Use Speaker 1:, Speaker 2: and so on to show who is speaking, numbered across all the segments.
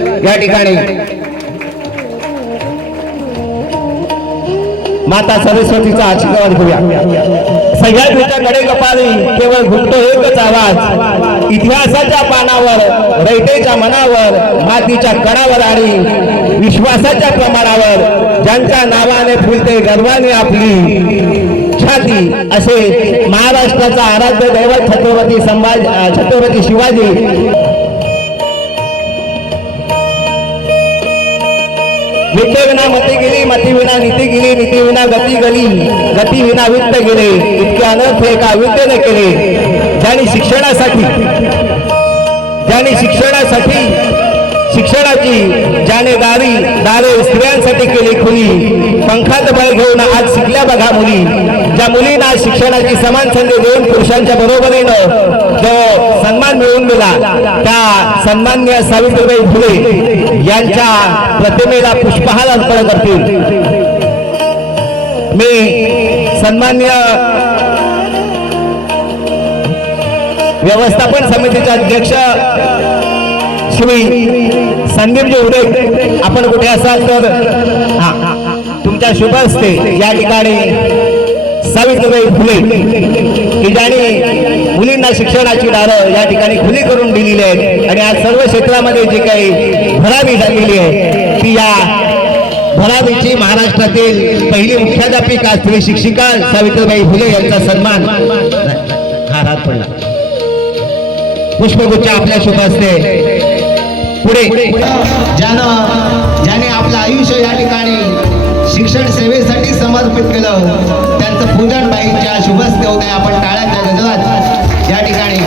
Speaker 1: या ठिकाणी. माता सरस्वतीचा आशीर्वाद घेऊया. सह्याद्रीच्या कडे कपाळी केवळ घुमतो एकच आवाज. इतिहासाच्या पानावर रयतेच्या मनावर मातीच्या कणावर आणि विश्वासाच्या प्रमाणावर ज्यांच्या नावाने फुलते गर्वाने आपली छाती. असे महाराष्ट्राचा आराध्य दैवत छत्रपती संभाजी छत्रपती शिवाजी विना मती गेली मती विना नीती गेली नीती विना गती गेली गती विना वित्त गेले. इतके अनर्थ एका विद्येने केले. ज्याने शिक्षणासाठी ज्याने शिक्षणासाठी शिक्षणाची ज्याने दारी दारे स्त्रियांसाठी केली खुली पंखात बळ घेऊन आज शिकल्या बघा मुली. ज्या मुलींना शिक्षणाची समान संधी देऊन पुरुषांच्या बरोबरीनं जो सन्मान मिळवून दिला त्या सन्मान्य सावित्रीबाई फुले यांच्या प्रतिमेला पुष्पहार अर्पण करतील. मी सन्मान्य व्यवस्थापन समितीचे अध्यक्ष श्री संदीपजी उदे आपण कुठे असाल तर? हा तुमच्या शुभ असते या ठिकाणी सावित्रीबाई फुले की ज्यांनी मुलींना शिक्षणाची दारं या ठिकाणी खुली करून दिलेली आहेत. आणि आज सर्व क्षेत्रामध्ये जी काही भरावी झालेली आहे ती या भरावीची महाराष्ट्रातील पहिली मुख्याध्यापिका स्त्री शिक्षिका सावित्रीबाई फुले यांचा सन्मान हा हात पडला. पुष्पगुच्छ आपल्या शुभ असते पुढे.
Speaker 2: ज्यानं ज्याने आपलं आयुष्य या ठिकाणी शिक्षण सेवेसाठी समर्पित केलं त्यांचं पूजन बाईंच्या शुभस्ते होते आपण टाळ्यांच्या गजरात या ठिकाणी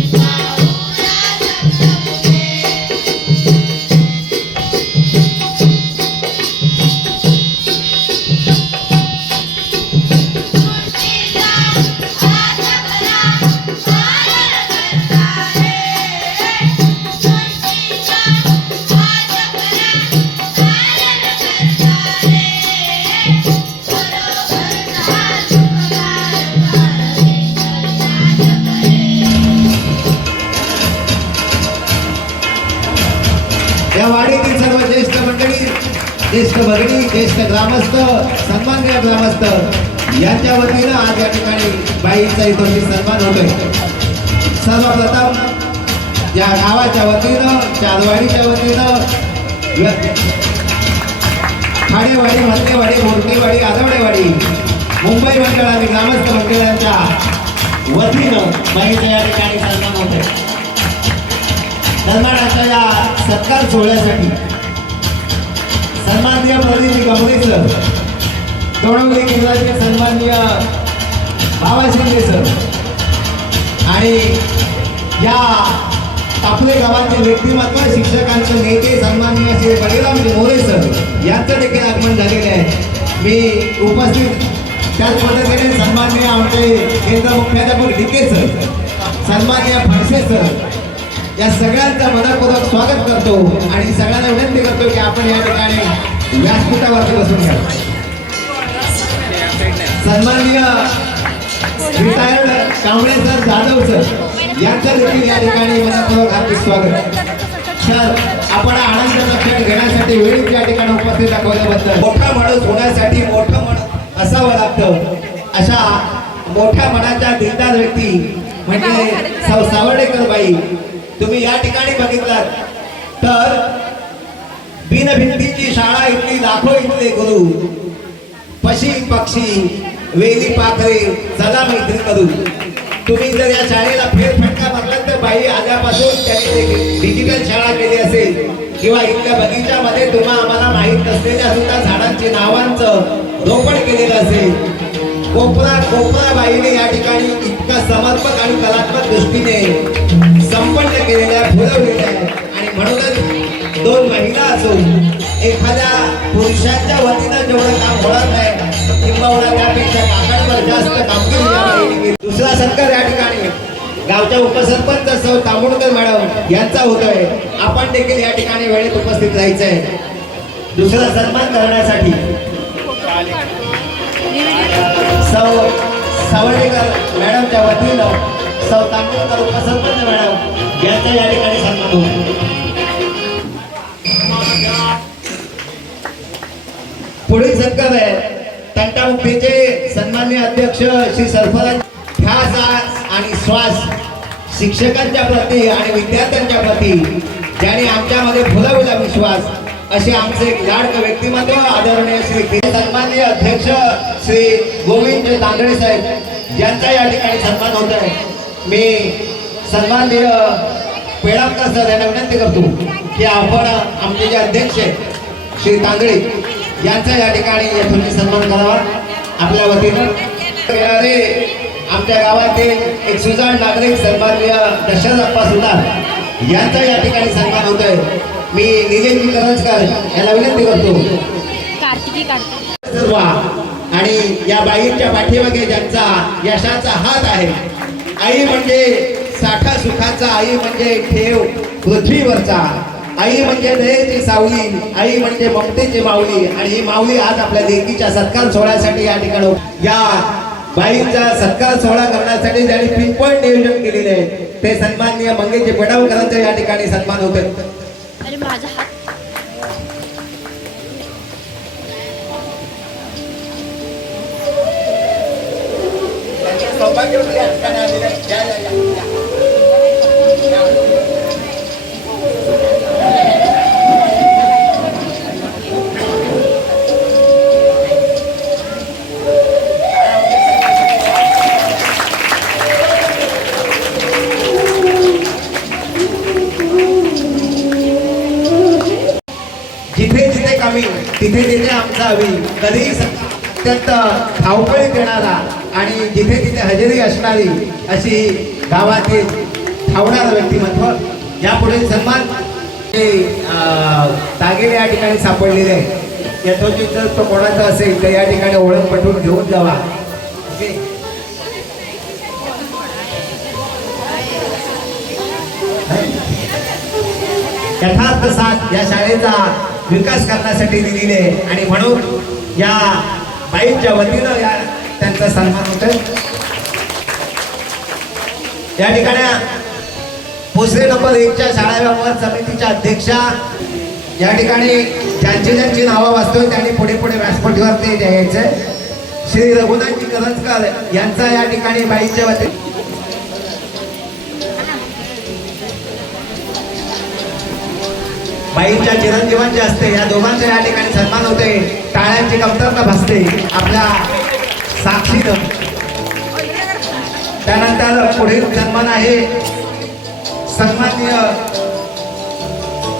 Speaker 2: या ज्येष्ठ भगिनी ज्येष्ठ ग्रामस्थ सन्मान्य ग्रामस्थ यांच्या वतीनं आज या ठिकाणी बाईंचा इथं सन्मान होतोय. सर्वप्रथम या गावाच्या वतीनं चारवाडीच्या वतीनं खाडेवाडी मधलेवाडी मोरकेवाडी आदवडेवाडी मुंबई मंडळ आणि ग्रामस्थ मंडळांच्या वतीनं बाईंचा या ठिकाणी सन्मान होतोय. सन्मानाच्या या सत्कार सोहळ्यासाठी सन्माननीय प्रदीप गमरे सर. दोणवली केंद्राचे सन्माननीय बाबा शिंदे सर. आणि या आपले गावातील व्यक्तिमत्व शिक्षकांचे नेते सन्माननीय श्री बळीराम मोरे सर यांचं देखील आगमन झालेले आहे. मी उपस्थित त्याच पद्धतीने सन्माननीय आमचे केंद्र मुख्याध्यापक डी सर सन्माननीय फडसे सर या सगळ्यांचा मनपूर्वक स्वागत करतो आणि सगळ्यांना विनंती करतो की आपण या ठिकाणी व्यासपीठावरती बसून घ्या सन्माननीय retired Kamble sir Jadhav sir यांचं देखील या ठिकाणी मनपूर्वक हार्दिक स्वागत. सर आपण आनंदाचा लक्षात घेण्यासाठी वेळीच या ठिकाणी उपस्थित दाखवल्याबद्दल मोठा माणूस होण्यासाठी मोठं मन असावं लागतं. अशा मोठ्या मनाच्या दिलदार व्यक्ती म्हणजे सावडेकर सावर्डेकर बाई या ठिकाणी बघितलं तर बिनभिंतीची शाळा इथली लाखो इथले गुरु. पशी पक्षी वेली पाखरे चला मैत्री करू. तुम्ही जर या शाळेला फेरफटका म्हटलं तर बाई आल्यापासून त्यांनी डिजिटल शाळा केली असेल. किंवा इथल्या बगीच्यामध्ये तुम्हा आम्हाला माहीत नसलेल्या सुद्धा झाडांची नावांचं रोपण केलेलं असेल. कोपरा कोपरा बाईने या ठिकाणी इतका समर्पक आणि कलात्मक दृष्टीने केलेल्या फुलवलेल्या आहे आणि म्हणूनच दोन महिला असून एखाद्या पुरुषाच्या वतीनं जेवढं काम होणार नाही किंबहुना त्यापेक्षा काकांवर जास्त कामगिरी. दुसरा सत्कार या ठिकाणी. गावच्या उपसरपंच सौ तांबुणकर मॅडम यांचा होतोय आपण देखील या ठिकाणी वेळेत उपस्थित राहायचंय. दुसरा सन्मान करण्यासाठी. सौ सावर्डेकर मॅडमच्या वतीनं सौ तांबुळकर उपसरपंच मॅडम यांचा या ठिकाणी सन्मान होतो पुढील सत्कार आहे तंटामुक्तीचे सन्मान्य अध्यक्ष श्री सरफराज आणि श्वास शिक्षकांच्या प्रती आणि विद्यार्थ्यांच्या प्रती ज्यांनी आमच्यामध्ये फुलविला विश्वास असे आमचे एक लाडकं व्यक्तिमत्व आदरणीय श्री के- सन्माननीय अध्यक्ष श्री गोविंद तांदळे साहेब यांचा या ठिकाणी सन्मान होत आहे. मी सन्माननीय पेडामकर सर यांना विनंती करतो की आपण आमचे जे अध्यक्ष आहेत श्री तांदळे यांचा या ठिकाणी यथोचित सन्मान करावा आपल्या वतीनं. येणारे आमच्या गावातील एक सुजाण नागरिक सन्माननीय दशरथ अप्पा सुतार यांचा या ठिकाणी सन्मान होतोय. मी निलेशजी करंजकर यांना विनंती करतो.
Speaker 3: कार्तिकी कार्तिकी.
Speaker 2: सर्व आणि या बाईंच्या पाठीमागे ज्यांचा यशाचा हात आहे आई म्हणजे साठा सुखाचा आई म्हणजे ठेव पृथ्वीवरचा. आई म्हणजे दयेची सावली आई म्हणजे ममतेची माऊली आणि ही माऊली आज आपल्या लेकीच्या सत्कार सोहळ्यासाठी या ठिकाणी या बाईंचा सत्कार सोहळा करण्यासाठी ज्यांनी पिंपॉइंट नियोजन केलेले आहे. ते सन्माननीय मंगेशजी पेडावकरांचा या ठिकाणी सन्मान होते
Speaker 3: अरे माझा हात
Speaker 2: जिथे जिथे कमी तिथे तिथे आमचा हवी कधीही स- अत्यंत धावपळी देणारा आणि जिथे तिथे हजेरी असणारी अशी गावातील धावणारं व्यक्तिमत्व यापुढे सन्मान हे, दागिने या ठिकाणी सापडलेले आहे यथोचित जर तो कोणाचा असेल तर या ठिकाणी ओळख पटवून घेऊन जावा. यथार्थ साथ या शाळेचा विकास करण्यासाठी दिलेले आणि म्हणून या बाईंच्या वतीनं या त्यांचा सन्मान होतोय या ठिकाणी भोसले नंबर एकच्या शाळा व्यवहार समितीच्या अध्यक्षा या ठिकाणी ज्यांची ज्यांची नावं वाचतोय त्यांनी पुढे पुढे व्यासपीठावर ते द्यायचंय श्री रघुनाथजी करंजकर यांचा या ठिकाणी बाईच्या वतीने बाईंच्या चिरंजीवांचे असते या दोघांचा या ठिकाणी सन्मान होते टाळ्यांची कमतरता भासते. आपल्या साक्षीनं त्यानंतर पुढील सन्मान आहे सन्माननीय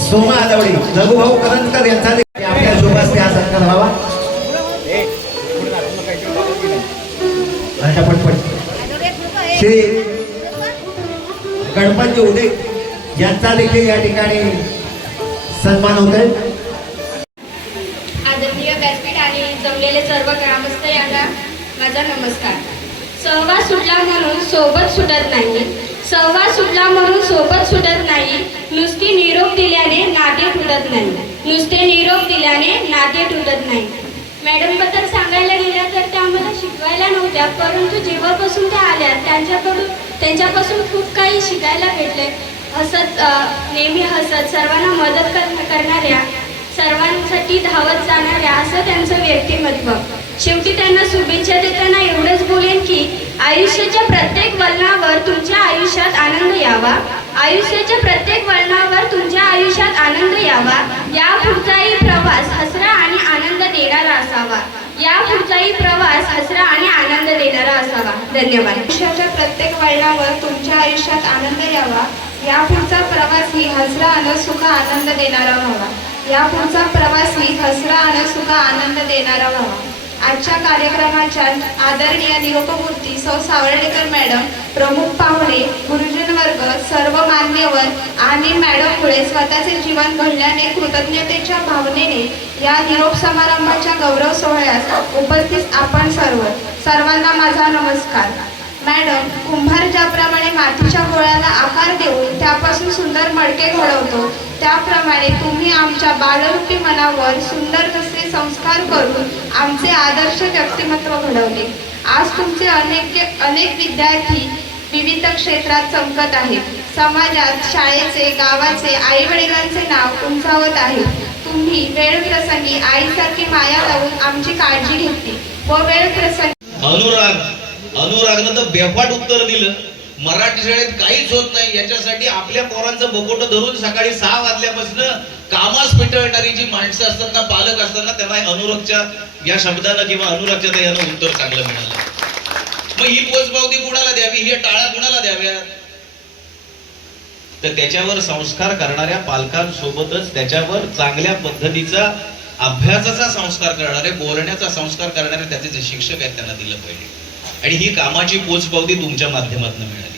Speaker 2: सोमा आदवडी. रघुभाऊ करंदकर यांचा आपल्या शुभ हा सत्कार व्हावा. अच्छा, पटपट. श्री गणपती उदय यांचा देखील या ठिकाणी सन्मान होत आहे
Speaker 3: आदरणीय व्यासपीठ आणि जमलेले सर्व ग्रामस्थ यांना माझा नमस्कार. सहवास सुटला म्हणून सोबत सुटत नाही. सहवास सुटला म्हणून सोबत सुटत नाही. नुसती निरोप दिल्याने नाते तुटत नाही. नुसते निरोप दिल्याने नाते तुटत नाही. मॅडमबद्दल सांगायला गेल्या तर त्या आम्हाला शिकवायला नव्हत्या परंतु जेव्हापासून त्या आल्या त्यांच्याकडून त्यांच्यापासून खूप काही शिकायला भेटले हसत नेहमी हसत सर्वांना मदत कर करणाऱ्या सर्वांसाठी धावत जाणाऱ्या असं त्यांचं व्यक्तिमत्व. शेवटी त्यांना शुभेच्छा देताना एवढंच बोलेन की आयुष्याच्या प्रत्येक वळणावर तुमच्या आयुष्यात आनंद यावा. आयुष्याच्या प्रत्येक वळणावर तुमच्या आयुष्यात आनंद यावा. या पुढचाही प्रवास हसरा आणि आनंद देणारा असावा. या पुढचाही प्रवास हसरा आणि आनंद देणारा असावा. धन्यवाद.
Speaker 4: आयुष्याच्या प्रत्येक वळणावर तुमच्या आयुष्यात आनंद यावा. या पुढचा प्रवास ही हसरा आणि सुख आनंद देणारा व्हावा. या पुढचा प्रवास ही हसरा आणि सुख आनंद देणारा व्हावा. आजच्या कार्यक्रमाच्या आदरणीय निरोपमूर्ती सौ सावर्डेकर मॅडम प्रमुख पाहुणे गुरुजन वर्ग सर्व मान्यवर आणि मॅडममुळे स्वतःचे जीवन घडल्याने कृतज्ञतेच्या भावनेने या निरोप समारंभाच्या गौरव सोहळ्यास उपस्थित आपण सर्व. सर्वांना माझा नमस्कार. मॅडम कुंभार ज्याप्रमाणे मातीच्या गोळ्याला आकार देऊन त्यापासून सुंदर मडके घडवतो त्याप्रमाणे तुम्ही आमच्या बालरूपी मनावर सुंदर तसे संस्कार करून आमचे आदर्श व्यक्तिमत्व घडवले. आज तुमचे अनेक अनेक विद्यार्थी विविध क्षेत्रात चमकत आहेत. समाजात शाळेचे गावाचे आई वडिलांचे नाव उंचावत आहे. तुम्ही वेळ प्रसंगी आईसारखी माया लावून आमची काळजी घेतली व वेळ प्रसंगी
Speaker 5: अनुराग अनुरागनं तर बेफाट उत्तर दिलं. मराठी शाळेत काहीच होत नाही. याच्यासाठी आपल्या पोरांचं बोकोट धरून सकाळी सहा वाजल्यापासून कामास पेटवणारी जी माणसं असताना पालक असताना त्यांना अनुरागच्या या शब्दानं किंवा अनुरागच्या यानं उत्तर चांगलं मिळालं. मग ही पोचपावती कुणाला द्यावी? ही टाळ्या कुणाला द्याव्या तर त्याच्यावर संस्कार करणाऱ्या पालकांसोबतच त्याच्यावर चांगल्या पद्धतीचा अभ्यासाचा संस्कार करणारे बोलण्याचा संस्कार करणारे त्याचे जे शिक्षक आहेत त्यांना दिलं पाहिजे. आणि ही कामाची पोचपावती तुमच्या माध्यमातून मिळाली.